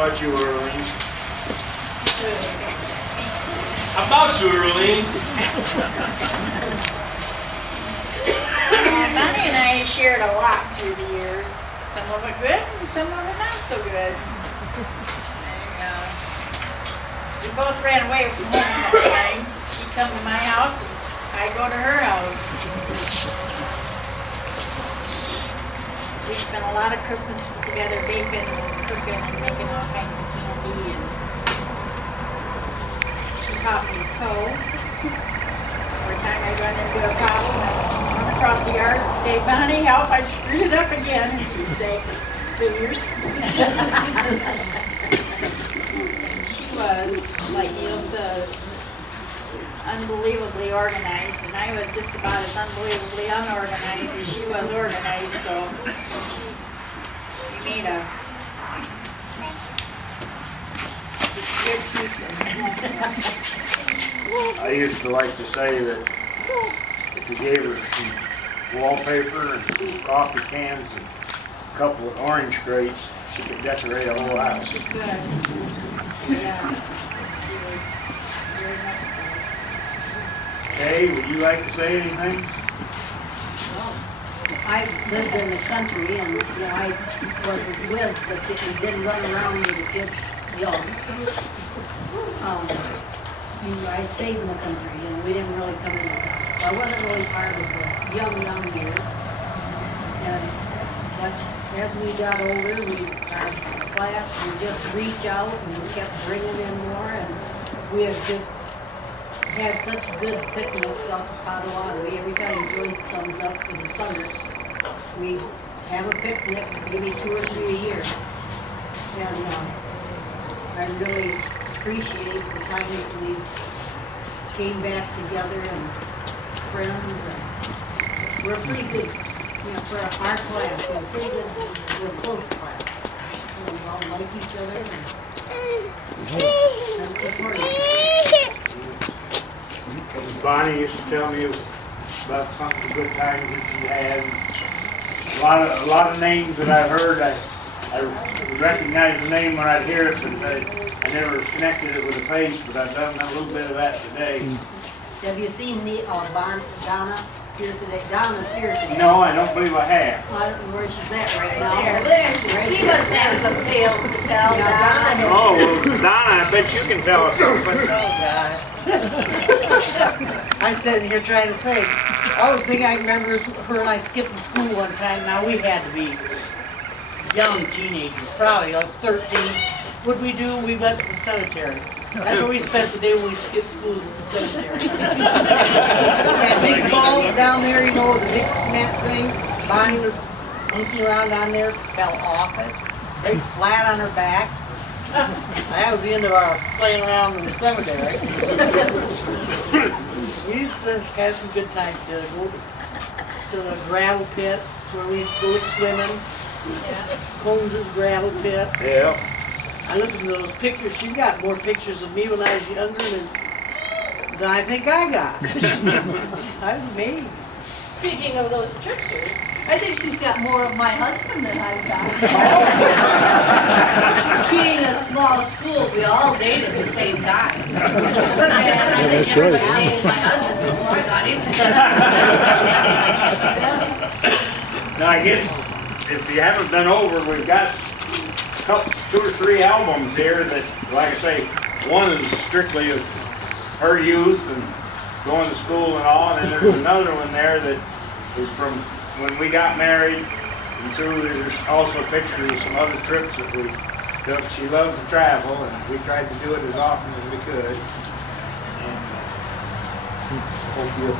about you, Earlene? How about you, Earlene? Bonnie and I shared a lot through the years. Some of it good and some of it not so good. We both ran away from home sometimes. She'd come to my house and I'd go to her house. We spent a lot of Christmases together baking and cooking and making all kinds of candy. And she taught me sew. Every time I run into a problem, I'd run across the yard and say, Bonnie, help, I screwed it up again. And she'd say, figures. She was, like Neil says, unbelievably organized, and I was just about as unbelievably unorganized as she was organized, so we made a good twosome. I used to like to say that if you gave her some wallpaper and some coffee cans and a couple of orange crates, she could decorate a whole house. She could. She was very much so. Kay, would you like to say anything? I lived in the country and, I wasn't with, but we didn't run around with the kids young. I stayed in the country, we didn't really come in the town. I wasn't really part of the young years. But as we got older, our class, we just reach out and we kept bringing in more, and we have just had such good picnics out to Potawatomi. Every time Joyce comes up for the summer, we have a picnic, maybe 2 or 3 a year. And I really appreciate the time that we came back together and friends. And we're pretty good, for our class. We're pretty good. We're a close class. We all like each other and support each other. Bonnie used to tell me about some of the good times that she had. A lot of names that I've heard, I recognize the name when I'd hear it, but I never connected it with a face, but I've done a little bit of that today. Have you seen Donna here today? Donna's here today. No, I don't believe I have. I don't know where she's at right now. There. She must have some tale to tell. Yeah, Donna. Oh, well, Donna, I bet you can tell us something. I'm sitting here trying to think. The only thing I remember is her and I skipping school one time. Now we had to be young teenagers, probably like 13. What'd we do? We went to the cemetery. That's where we spent the day when we skipped school, at the cemetery. That big ball down there, the big cement thing. Bonnie was monkeying around down there, fell off it, right flat on her back. That was the end of our playing around in the cemetery. We used to have some good times there. Go to the gravel pit where we used to go swimming. Combs' gravel pit. Yeah. I looked at those pictures. She's got more pictures of me when I was younger than I think I got. I was amazed. Speaking of those pictures, I think she's got more of my husband than I've got. Being a small school, we all dated the same guys. And I think everybody dated my husband before I got him. Now, I guess if you haven't been over, we've got 2 or 3 albums here that, like I say, one is strictly of her youth and going to school and all, and then there's another one there that is from when we got married, and there's also pictures of some other trips that we took. She loved to travel, and we tried to do it as often as we could. And hope you'll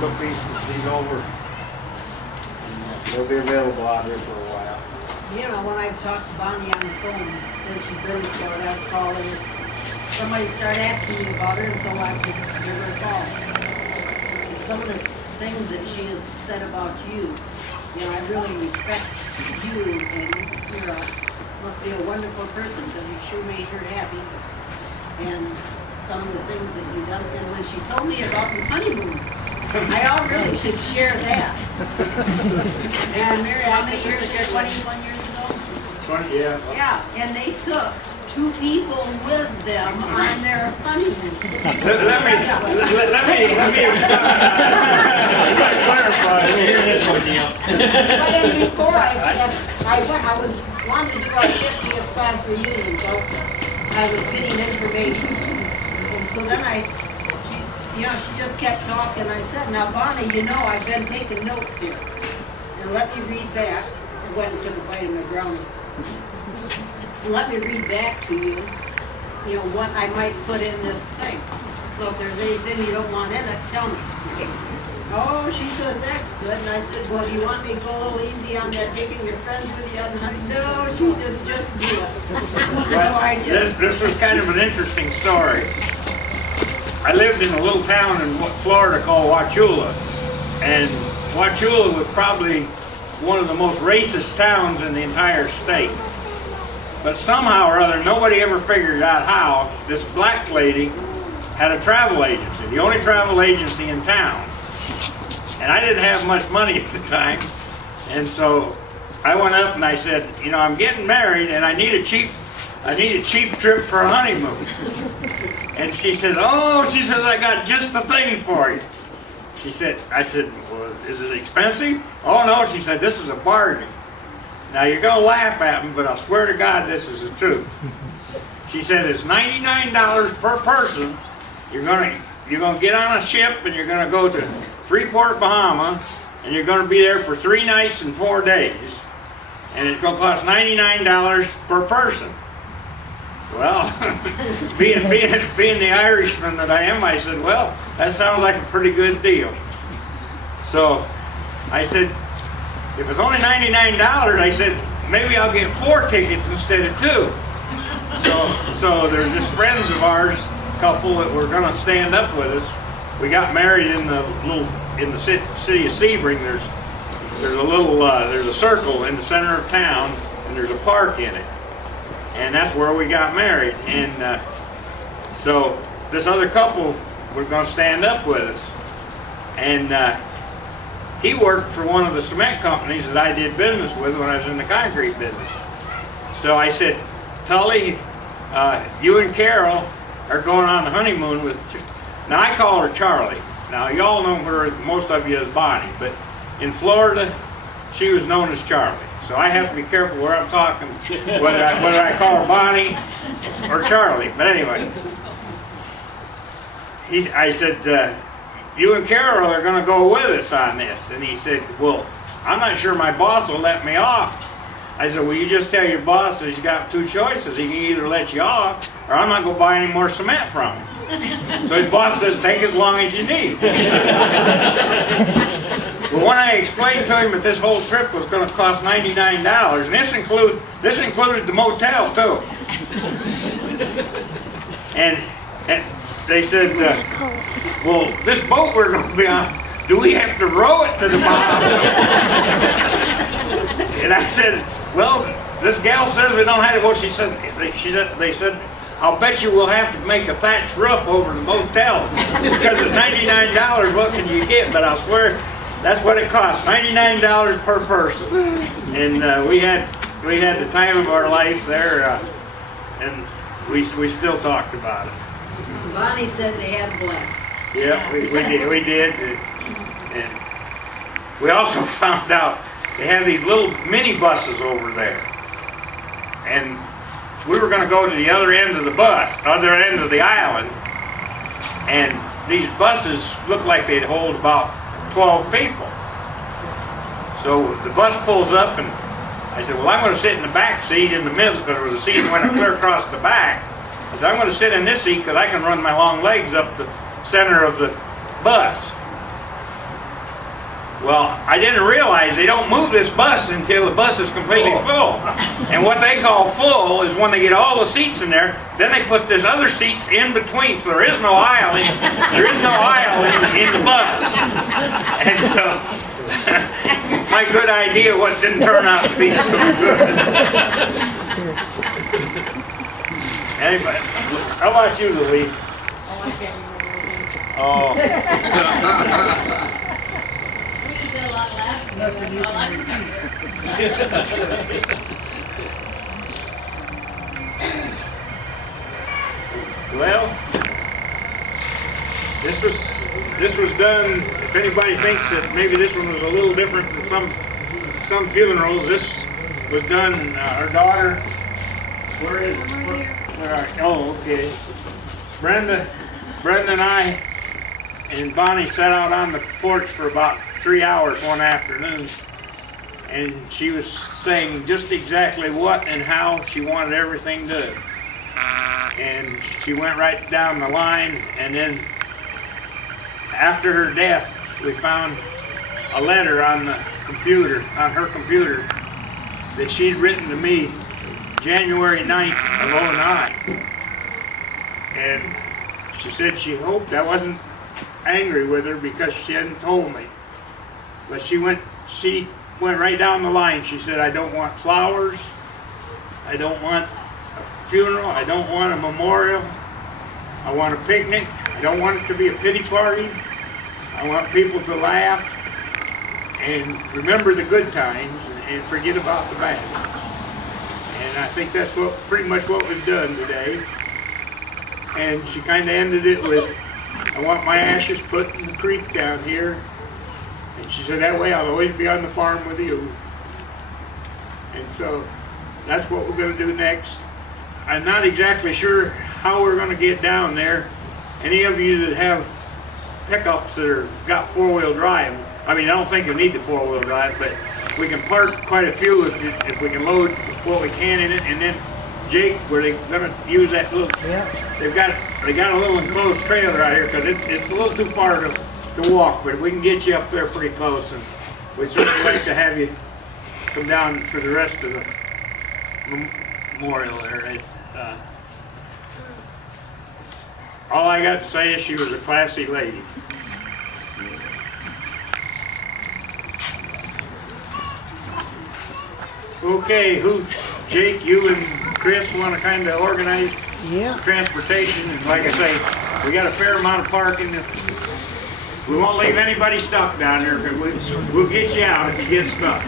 look these over, and they'll be available out here for a while. When I've talked to Bonnie on the phone since she's been in Florida, I've called her. Somebody started asking me about her, and so I just give her a call. And some of the things that she has said about you, I really respect you, and must be a wonderful person because you sure made her happy. And some of the things that you've done, and when she told me about your honeymoon, I really should share that. And Mary, how many years ago? 21 years ago? 20, yeah. Yeah, and they took 2 people with them on their honeymoon. Let me clarify. Let me hear this one, Neil. But then before I was wanting to do our 50th class reunion, so I was getting information. And so then she just kept talking. I said, now Bonnie, I've been taking notes here. And let me read back. I went and took a bite of my brownie. Let me read back to you, what I might put in this thing. So if there's anything you don't want in it, tell me. Oh, she said, that's good. And I said, well, do you want me to go a little easy on that, taking your friends with you on the honeymoon? No, she just do it. So I did. This was kind of an interesting story. I lived in a little town in Florida called Wauchula. And Wauchula was probably one of the most racist towns in the entire state. But somehow or other, nobody ever figured out how this black lady had a travel agency, the only travel agency in town. And I didn't have much money at the time. And so I went up and I said, I'm getting married and I need a cheap trip for a honeymoon. And she says, I got just the thing for you. I said, well, is it expensive? Oh no, she said, this is a bargain. Now you're going to laugh at me, but I swear to God this is the truth. She says it's $99 per person. You're going to get on a ship and you're going to go to Freeport, Bahama, and you're going to be there for 3 nights and 4 days. And it's going to cost $99 per person. Well, being the Irishman that I am, I said, well, that sounds like a pretty good deal. So I said, if it's only $99, I said, maybe I'll get 4 tickets instead of 2. So there's this friends of ours, couple that were going to stand up with us. We got married in the city of Sebring. There's a circle in the center of town, and there's a park in it, and that's where we got married. And so this other couple was going to stand up with us, and he worked for one of the cement companies that I did business with when I was in the concrete business. So I said, Tully, you and Carol are going on the honeymoon with, now I call her Charlie. Now y'all know her, most of you, as Bonnie, but in Florida, she was known as Charlie. So I have to be careful where I'm talking, whether I call her Bonnie or Charlie. But anyway, I said, you and Carol are going to go with us on this. And he said, well, I'm not sure my boss will let me off. I said, well, you just tell your boss that you got 2 choices. He can either let you off, or I'm not going to buy any more cement from him. So his boss says, take as long as you need. Well, when I explained to him that this whole trip was going to cost $99, and this included the motel too. And they said, well, this boat we're going to be on, do we have to row it to the bottom? And I said, well, this gal says we don't have to. Well, they said, I'll bet you we'll have to make a thatched roof over the motel because at $99, what can you get? But I swear, that's what it costs, $99 per person. And we had the time of our life there, and we still talked about it. Bonnie said they had a blast. Yeah, we did. And we also found out they have these little mini buses over there. And we were going to go to the other end of the island. And these buses looked like they'd hold about 12 people. So the bus pulls up and I said, well, I'm going to sit in the back seat in the middle because there was a seat that went clear across the back. I said, I'm going to sit in this seat because I can run my long legs up the center of the bus. Well, I didn't realize they don't move this bus until the bus is completely full. And what they call full is when they get all the seats in there, then they put these other seats in between, so there is no aisle in the bus. And so my good idea didn't turn out to be so good. Anyway, how about you, Louise? Oh, I can't remember anything. Oh. We did a lot last year, that's all I remember. Well, this was done, if anybody thinks that maybe this one was a little different than some funerals, this was done, our daughter, where is it? Where are, oh, okay. Brenda and I and Bonnie sat out on the porch for about 3 hours one afternoon, and she was saying just exactly what and how she wanted everything done. And she went right down the line, and then after her death, we found a letter on the computer, on her computer, that she'd written to me January 9th of '09. And she said she hoped I wasn't angry with her because she hadn't told me. But she went right down the line. She said, I don't want flowers, I don't want a funeral, I don't want a memorial, I want a picnic, I don't want it to be a pity party, I want people to laugh and remember the good times and forget about the bad. And I think that's pretty much what we've done today. And she kind of ended it with, I want my ashes put in the creek down here. And she said, that way I'll always be on the farm with you. And so that's what we're going to do next. I'm not exactly sure how we're going to get down there. Any of you that have pickups that are got four-wheel drive, I mean, I don't think you need the four-wheel drive, but we can park quite a few if we can load what we can in it. And then Jake, were they going to use that little? Yeah. They got a little enclosed trailer out here because it's a little too far to walk, but we can get you up there pretty close, and we'd certainly like to have you come down for the rest of the memorial there. All I got to say is she was a classy lady. Okay, Jake, you and Chris want to kind of organize transportation, and like I say, we got a fair amount of parking. We won't leave anybody stuck down there, because we'll get you out if you get stuck.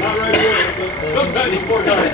Not right away, but sometime before night.